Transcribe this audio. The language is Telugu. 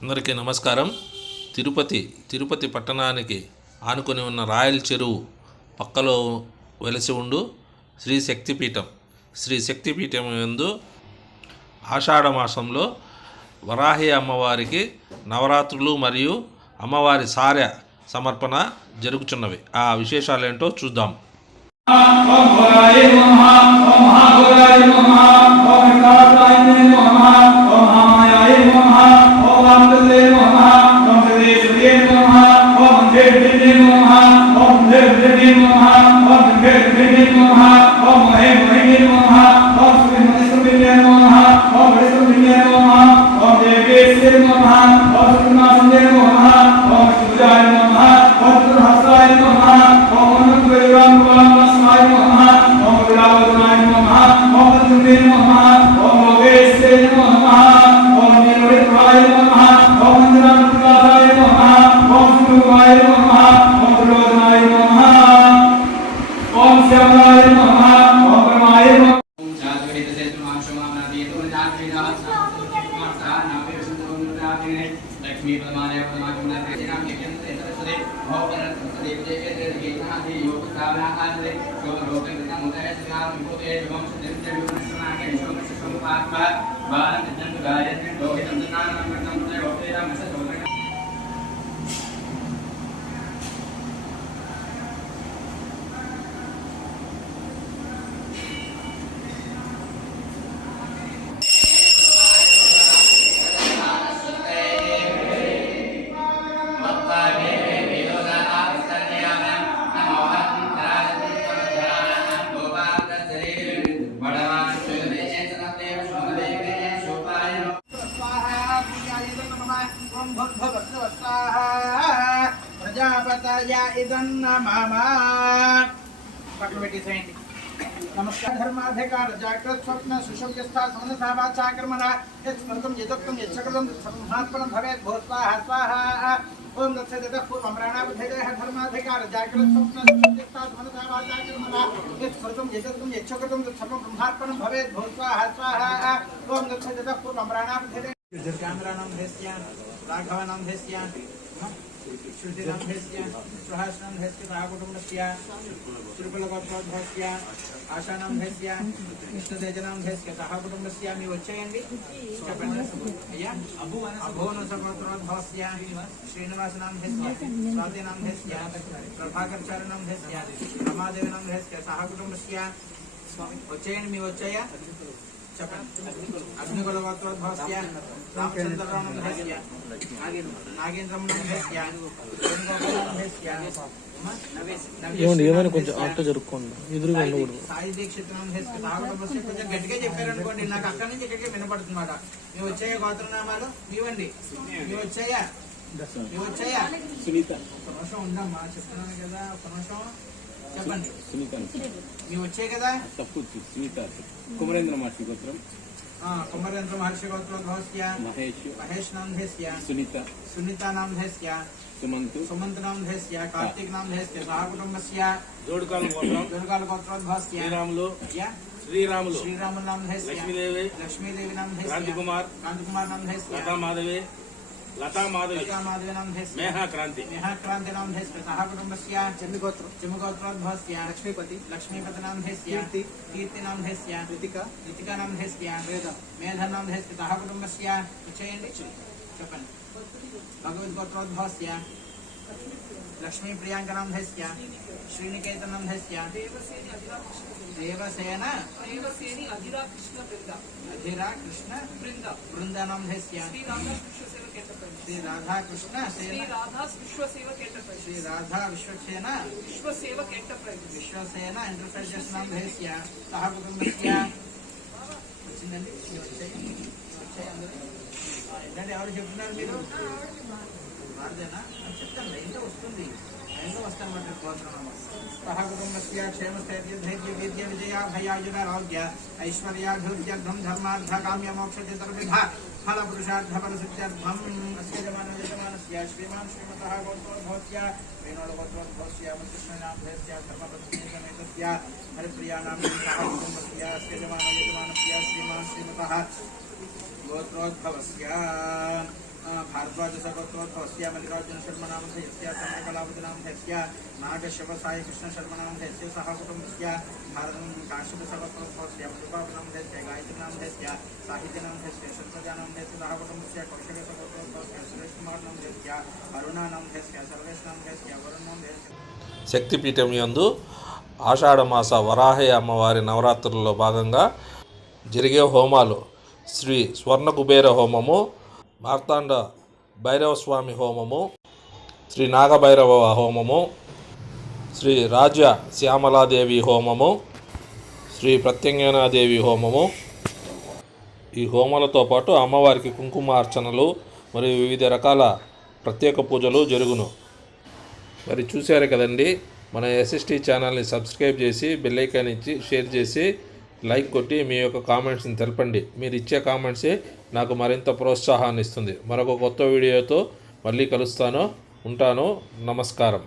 అందరికీ నమస్కారం. తిరుపతి పట్టణానికి ఆనుకొని ఉన్న రాయల్ చెరువు పక్కలో వెలసి ఉండు శ్రీ శక్తిపీఠం యందు ఆషాఢ మాసంలో వరాహి అమ్మవారికి నవరాత్రులు మరియు అమ్మవారి సారె సమర్పణ జరుగుతున్నవి. ఆ విశేషాలు ఏంటో చూద్దాం. नमस्कार धर्माधिकार जागृत स्वप्न सुषुप्तस्था समनसावाचाकर्मण यत्स्मृतं यदुक्तं यच्छकृतं तत्संहात्मनं भवेत् भूत्वा स्वाहा ओम दत्सदेतः पूर्वं प्राणावधेयः धर्माधिकार जागृत स्वप्न सुषुप्तस्था समनसावाचाकर्मण यत्स्मृतं यदुक्तं यच्छकृतं तत्सर्वं ब्रह्मार्पणं भवेत् भूत्वा स्वाहा ओम दत्सदेतः पूर्वं प्राणावधेयः दुर्गान्द्राणां धेस्या राघवानां धेस्या श्रुतिनां धेस्या सुहासनां धेस्या ताकुटुम्बस्य त्रिपुलगोत्रोद्भवस्य आशानां धेस्या कृष्णतेजनां धेस्या ताकुटुम्बस्य मी వచ్చేయండి అయ్యా అభోనసగోత్రోద్భవस्य శ్రీనివాసనాं धेस्या स्वातिनां धेस्या ప్రభాకర్చారణాం धेस्या రమాదేవినాం धेस्या ताकुटुम्बस्य వచ్చేయండి మీ వచ్చేయా अग्निकुलगोत्रोद्भवस्य रामचंद्ररावणं धेस्या नागेंद्रं धेस्या ఏమైనా కొంచెం ఆటో జరుపుకోండి, ఎదురుగా ఉండకూడదు. సాయి దీక్షితునం धेस्या తాగుటబస్సు కొంచెం గట్టిగా చెప్పారనుకోండి, నాకు అక్కడి నుంచి ఇక్కడికి వినపడుతుందన్నమాట. మీ వచ్చేయ గోత్రనామాలు మీవండి, మీ వచ్చేయ సునీత. ఒక నిమిషం ఉండమ్మా, చెప్తున్నాను కదా, ఒక నిమిషం చెప్పండి. సునీత మీ వచ్చాయి కదా, తప్పు సునీత. కుమరేంద్ర మహర్షి గోత్రం, కుమరేంద్ర మహర్షి గోత్రోద్భవस्य మహేష్ నాం धेस्या సునీత నాం धेस्या సుమంత్ నాం धेस्या కార్తీక్ నాం धेस्या సహ కుటుంబस्य జోడుకాల గోత్రోద్భవस्य శ్రీరాములు నాం धेस्या లక్ష్మీదేవి నాం धेस्या కాంతికుమార్ నాం धेस्या लता माधवी नाम धेस्या मेहा क्रांति नाम धेस्या सह कुटुंबस्य चिमगोत्रोद्भवस्य लक्ष्मीपति नाम धेस्या कीर्ति नाम धेस्या ऋतिका नाम धेस्या मेधा नाम धेस्या सह कुटुंबस्य चयंడి చెప్పండి. भगवत गोत्रोद्भवस्य लक्ष्मी प्रियांका नाम धेस्या श्रीनिकेतन नाम धेस्या देवसेन अधीरा कृष्ण वृंदा नाम धेस्या श्री राधा कृष्ण श्री राधा विश्वसेन ఎంటర్ప్రైజెస్ नाम धेस्या सह कुटुंबस्य వచ్చిందండి. ఏంటంటే ఎవరు చెప్తున్నారు మీరు? వారిదేనా చెప్తాను, లైన్లో వస్తుంది, లైన్లో వస్తానమాట. సహ కుటుంబస్య క్షేమస్థైర్య ధైర్య వీర్య విజయ భయాయురారోగ్య ఐశ్వర్యాభివృద్ధ్యర్థం ధర్మార్థ కామ్య మోక్ష చతుర్విధ फल पुरुषार्थ फल सिद्ध्यर्थम अस्य जमानस्य श्रीमान श्रीमतः गोत्रोद्भवस्य वेणोर्गोत्रोद्भवस्य कृष्णनाम धेस्या धर्मपत्नीसमेतस्य हरिप्रियाणां कुटुम्बस्य यजमानप्रिया श्रीमान् श्रीमतः गोत्रोद्भवस्य भारद्वाजसगोत्रोद्भवस्य मल्लिकार्जुन शर्मनामधेयस्य चन्द्रकलावतीनामधेयस्य नागशवसाय कृष्णशर्मनामधेयस्य सह कुटुम्बस्य काश्यपसगोत्रोद्भवस्य मधुबाबुनामधेयस्य गायत्रीनामधेयस्य साहित्यनामधेयस्य शतप्रजानामधेयस्य सह कुटुम्बस्य कौशलसगोत्रोद्भवस्य सुरेशकुमारनामधेयस्य अरुणानामधेयस्य सर्वेशनामधेयस्य वरुणनामधेयस्य శక్తిపీఠం యందు ఆషాఢమాస వరాహి అమ్మవారి నవరాత్రుల్లో భాగంగా జరిగే హోమాలు శ్రీ స్వర్ణ కుబేర హోమము, మార్తాండ భైరవస్వామి హోమము, శ్రీ నాగభైరవ హోమము, శ్రీ రాజ్య శ్యామలాదేవి హోమము, శ్రీ ప్రత్యంగనాదేవి హోమము. ఈ హోమాలతో పాటు అమ్మవారికి కుంకుమార్చనలు మరియు వివిధ రకాల ప్రత్యేక పూజలు జరుగును. మరి చూశారు కదండి, మన ఎస్ఎస్టీ ఛానల్ని సబ్స్క్రైబ్ చేసి బెల్ ఐకాన్ ఇచ్చి షేర్ చేసి లైక్ కొట్టి మీ యొక్క కామెంట్స్ని తెలపండి. మీరు ఇచ్చే కామెంట్సే నాకు మరింత ప్రోత్సాహాన్ని ఇస్తుంది. మరొక కొత్త వీడియోతో మళ్ళీ కలుస్తాను. ఉంటాను. నమస్కారం.